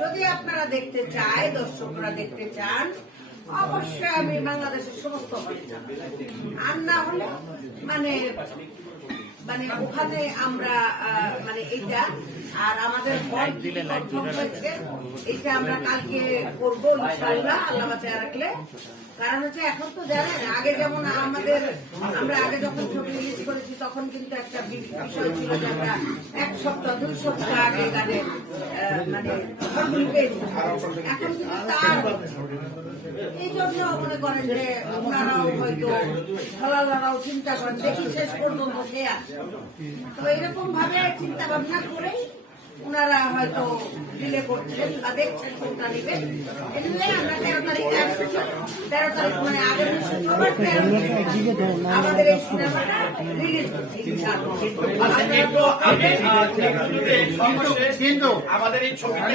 যদি আপনারা দেখতে চায়, দর্শকরা দেখতে চান, অবশ্যই আমি বাংলাদেশের সমস্ত হলে যাব। আর না হলে মানে মানে ওখানে আমরা মানে এইটা আর আমাদের হল কনফার্ম হয়েছে, এটা আমরা কালকে করবো ইনশাআল্লাহ, আল্লাহ বাঁচায় রাখলে। কারণ হচ্ছে এখন তো জানেন, আগে যেমন আমরা আগে যখন ছবি রিলিজ করেছি তখন কিন্তু একটা বিষয় ছিল যে আমরা 1 সপ্তাহ 2 সপ্তাহ আগে গানের মানে খবর পেয়েছি। এখন কিন্তু তার এই জন্য মনে করেন যে ওনারাও হয়তো ফলালারাও চিন্তা করেন দেখি শেষ পর্যন্ত কে আসে। তো এরকম ভাবে চিন্তা ভাবনা করেই ওনারা হয়তো ডিলে করছেন বা দেখছেন কোনটা নেবেন। এগুলো আমরা 13 তারিখে আসছি, 13 তারিখ মানে আগামী শুক্রবার 13 আমাদের এই সিনেমাটা রিলিজ হচ্ছে ইনশাআল্লাহ। কিন্তু আমাদের এই ছবিটা